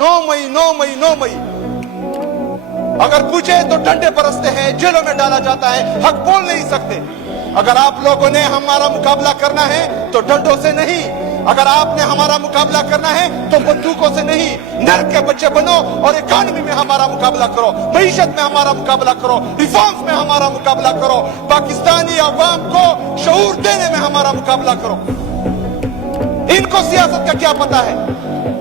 9 मई अगर पूछे तो डंडे बरसते हैं, जेलों में डाला जाता है, हक बोल नहीं सकते। अगर आप लोगों ने हमारा मुकाबला करना है तो डंडों से नहीं, अगर आपने हमारा मुकाबला करना है तो बंदूकों से नहीं। नर के बच्चे बनो और इकॉनमी में हमारा मुकाबला करो, मईशत में हमारा मुकाबला करो, रिफॉर्म्स में हमारा मुकाबला करो, पाकिस्तानी अवाम को शऊर देने में हमारा मुकाबला करो। इनको सियासत का क्या पता है,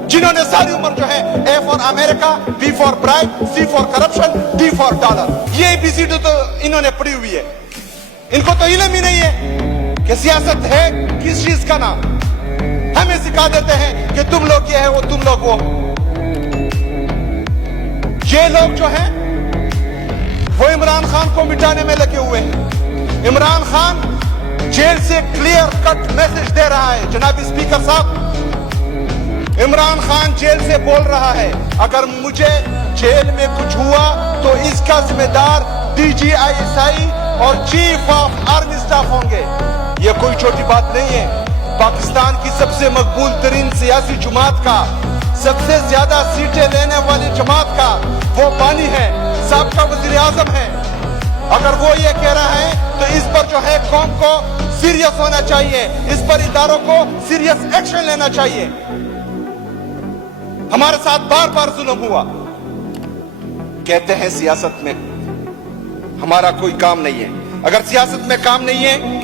जिन्होंने सारी उम्र जो है A for America, B for bribe, C for corruption, D for dollar, ये एबीसीडी तो इन्होंने पढ़ी हुई है। इनको तो इल्म ही नहीं है कि सियासत है किस चीज का नाम। हमें सिखा देते हैं कि तुम लोग ये है, वो तुम लोग वो। ये लोग जो हैं वो इमरान खान को मिटाने में लगे हुए हैं। इमरान खान जेल से क्लियर कट मैसेज दे रहा है। जनाब स्पीकर साहब, इमरान खान जेल से बोल रहा है अगर मुझे जेल में कुछ हुआ तो इसका जिम्मेदार DGISI और चीफ ऑफ आर्मी स्टाफ होंगे। यह कोई छोटी बात नहीं है। पाकिस्तान की सबसे मकबूल तरीन सियासी जमात का, सबसे ज्यादा सीटें लेने वाली जमात का वो बानी है, साबका वजीर आजम है। अगर वो ये कह रहा है तो इस पर जो है कौम को सीरियस होना चाहिए, इस पर इदारों को सीरियस एक्शन लेना चाहिए। हमारे साथ बार बार जुल्म हुआ। कहते हैं सियासत में हमारा कोई काम नहीं है। अगर सियासत में काम नहीं है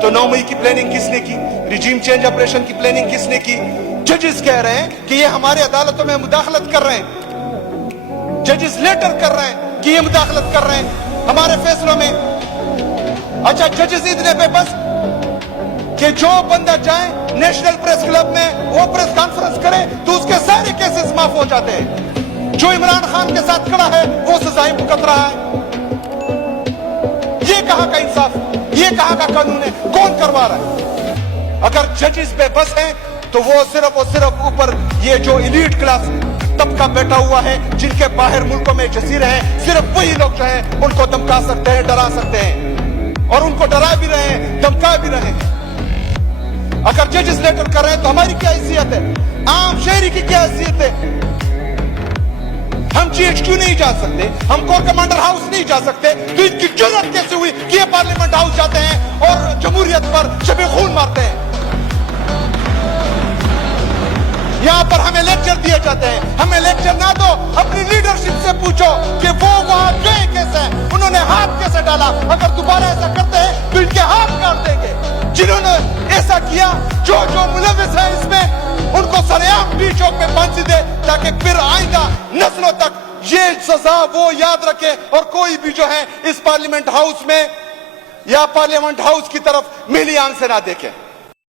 तो 9 मई की प्लानिंग किसने की, रिजीम चेंज ऑपरेशन की प्लानिंग किसने की? जजेस कह रहे हैं कि ये हमारे अदालतों में मुदाखलत कर रहे हैं। जजेस लेटर कर रहे हैं कि ये मुदाखलत कर रहे हैं हमारे फैसलों में। अच्छा, जजेस इतने बेबस कि जो बंदा जाए नेशनल प्रेस क्लब में वो प्रेस कॉन्फ्रेंस करे तो उसके सारे केसेस माफ हो जाते हैं। जो इमरान खान के साथ खड़ा है वो सजाएं भुगत रहा है। ये कहां का इंसाफ, ये कहां का कानून है, कौन करवा रहा है? अगर जजेस बेबस हैं तो वो सिर्फ ऊपर ये जो इलीट क्लास तबका बैठा हुआ है, जिनके बाहर मुल्कों में जजीरे हैं, सिर्फ वही लोग जो हैं उनको धमका सकते हैं, डरा सकते हैं, और उनको डरा भी रहे हैं, धमका भी रहे हैं। अगर जजेस लेटर कर रहे हैं तो हमारी क्या हैसियत है, आम शहरी की क्या हैसियत है? हम GHQ नहीं जा सकते, हम कोर कमांडर हाउस नहीं जा सकते, तो इनकी जुर्रत कैसे हुई कि ये पार्लियामेंट हाउस जाते हैं और जमहूरियत पर शबे खून मारते हैं? यहां पर हमें लेक्चर दिए जाते हैं। हमें लेक्चर ना दो, अपनी लीडरशिप से पूछो कि वो वहां गए कैसे, उन्होंने हाथ कैसे डाला। अगर दोबारा ऐसा करते हैं तो इनके हाथ काट देंगे। जिन्होंने ऐसा किया, जो मुलविस है इसमें, उनको सरेआम डी चौक में फांसी दे, ताकि फिर आइंदा नस्लों तक ये सजा वो याद रखे और कोई भी जो है इस पार्लियामेंट हाउस में या पार्लियामेंट हाउस की तरफ मीली आंख से ना देखे।